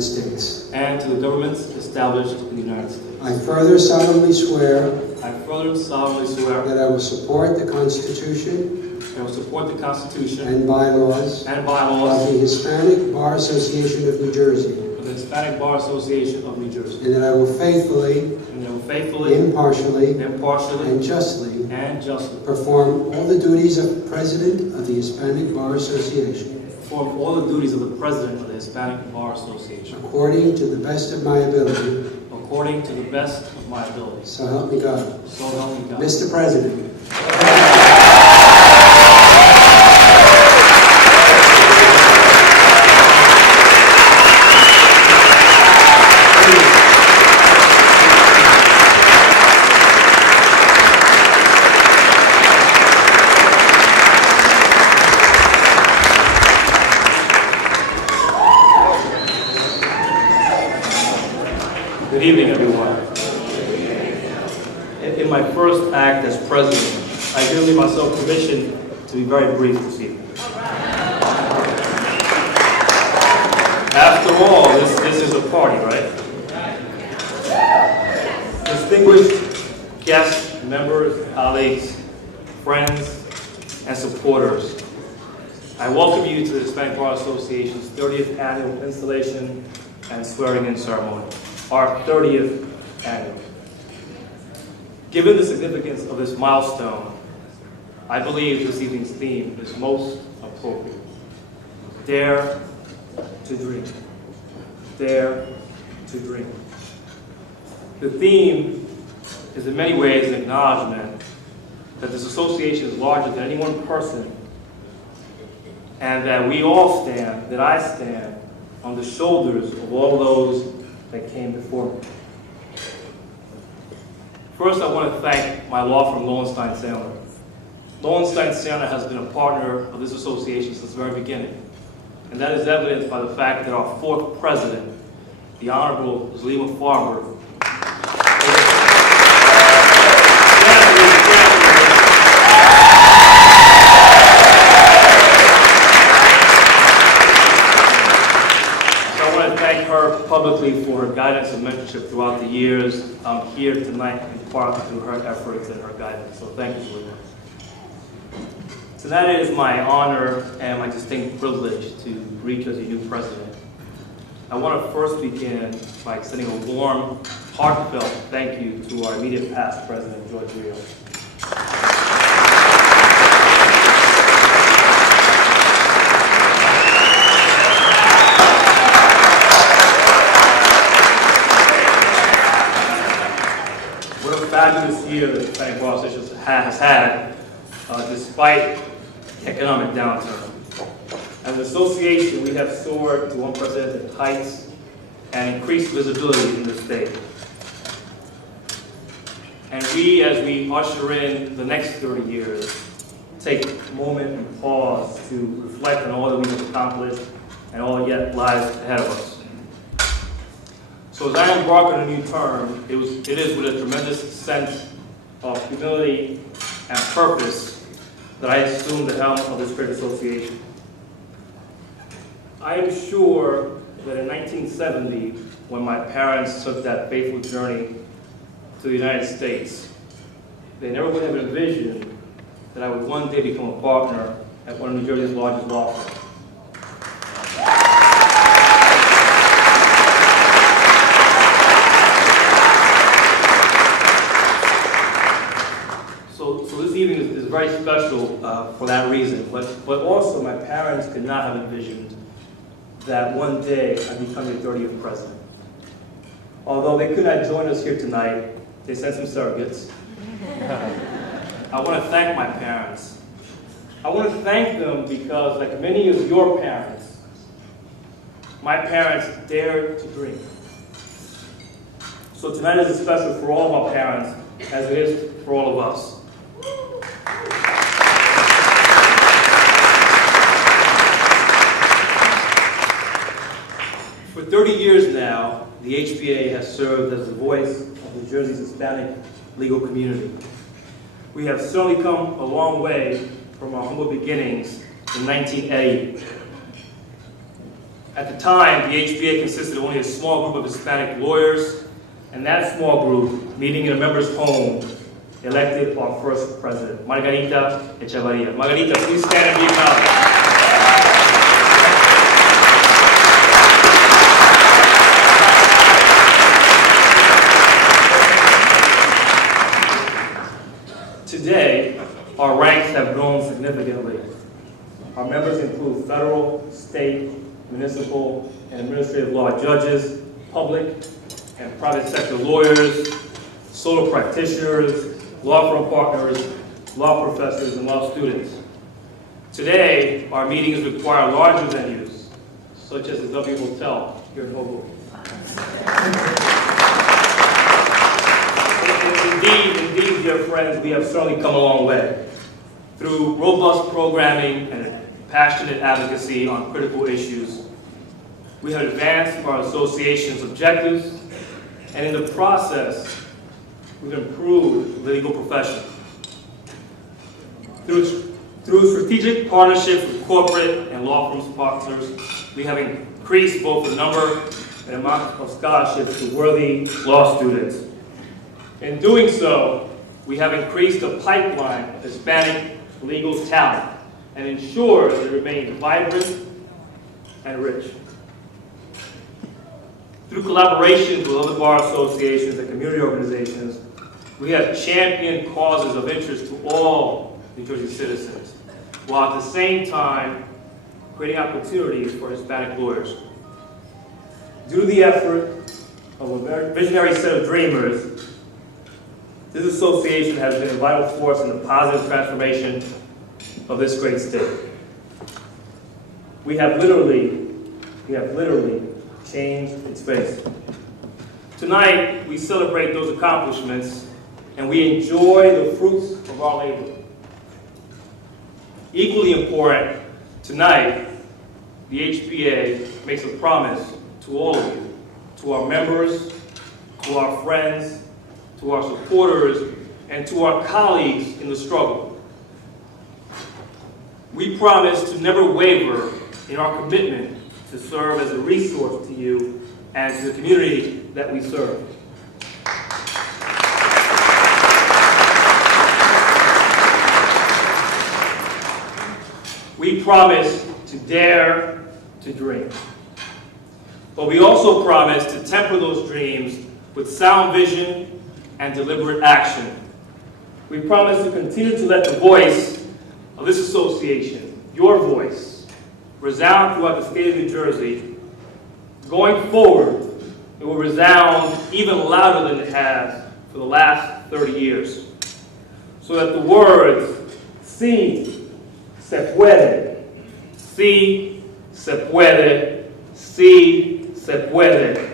United States. And to the governments established in the United States. I further solemnly swear that I will support the Constitution I will support the Constitution and bylaws and of bylaws the Hispanic Bar Association of New Jersey, of the Hispanic Bar Association of New Jersey, and that I will faithfully, impartially, and justly perform all the duties of President of the Hispanic Bar Association President of the Hispanic Bar Association, according to the best of my ability. according to the best of my ability. So help me God. So help me God. Mr. President. Good evening, everyone. In my first act as president, I give myself permission to be very brief this evening. After all, this is a party, right? Distinguished guests, members, colleagues, friends, and supporters, I welcome you to the Hispanic Bar Association's 30th annual installation and swearing-in ceremony. Our 30th annual. Given the significance of this milestone, I believe this evening's theme is most appropriate. Dare to dream. Dare to dream. The theme is in many ways an acknowledgement that this association is larger than any one person, and that we all stand, that I stand, on the shoulders of all those that came before me. First, I want to thank my law firm, Lowenstein Sandler. Lowenstein Sandler has been a partner of this association since the very beginning, and that is evidenced by the fact that our fourth president, the Honorable Zulema Farber, publicly for her guidance and mentorship throughout the years. I'm here tonight in part through her efforts and her guidance, so thank you, Zulema. Tonight it is my honor and my distinct privilege to greet you as your new president. I want to first begin by extending a warm, heartfelt thank you to our immediate past president, George Rio. Fabulous year that the Hispanic Bar Association has had, despite economic downturn. As an association, we have soared to unprecedented heights and increased visibility in the state. And we, as we usher in the next 30 years, take a moment and pause to reflect on all that we have accomplished and all yet lies ahead of us. So as I embark on a new term, it is with a tremendous sense of humility and purpose that I assume the helm of this great association. I am sure that in 1970, when my parents took that fateful journey to the United States, they never would have envisioned that I would one day become a partner at one of New Jersey's largest law firms. So this evening is very special for that reason, but also my parents could not have envisioned that one day I'd become your 30th president. Although they could not join us here tonight, they sent some surrogates. I want to thank my parents. I want to thank them because, like many of your parents, my parents dared to dream. So tonight is special for all of our parents, as it is for all of us. For 30 years now, the HBA has served as the voice of New Jersey's Hispanic legal community. We have certainly come a long way from our humble beginnings in 1980. At the time, the HBA consisted of only a small group of Hispanic lawyers, and that small group, meeting in a member's home, elected our first president, Margarita Echevarria. Margarita, please stand and be acknowledged. Today, our ranks have grown significantly. Our members include federal, state, municipal, and administrative law judges, public and private sector lawyers, solo practitioners, law firm partners, law professors, and law students. Today, our meetings require larger venues, such as the W Hotel here in Hoboken. Indeed, dear friends, we have certainly come a long way. Through robust programming and passionate advocacy on critical issues, we have advanced our association's objectives, and in the process, we've improved the legal profession. Through strategic partnerships with corporate and law firm sponsors, we have increased both the number and amount of scholarships to worthy law students. In doing so, we have increased the pipeline of Hispanic legal talent and ensured that it remains vibrant and rich. Through collaborations with other bar associations and community organizations, we have championed causes of interest to all New Jersey citizens, while at the same time creating opportunities for Hispanic lawyers. Due to the effort of a visionary set of dreamers, this association has been a vital force in the positive transformation of this great state. We have literally changed its face. Tonight, we celebrate those accomplishments and we enjoy the fruits of our labor. Equally important, tonight, the HBA makes a promise to all of you, to our members, to our friends, to our supporters, and to our colleagues in the struggle. We promise to never waver in our commitment to serve as a resource to you and to the community that we serve. We promise to dare to dream. But we also promise to temper those dreams with sound vision and deliberate action. We promise to continue to let the voice of this association, your voice, resound throughout the state of New Jersey. Going forward, it will resound even louder than it has for the last 30 years. So that the words, sí se puede, sí se puede, sí se puede,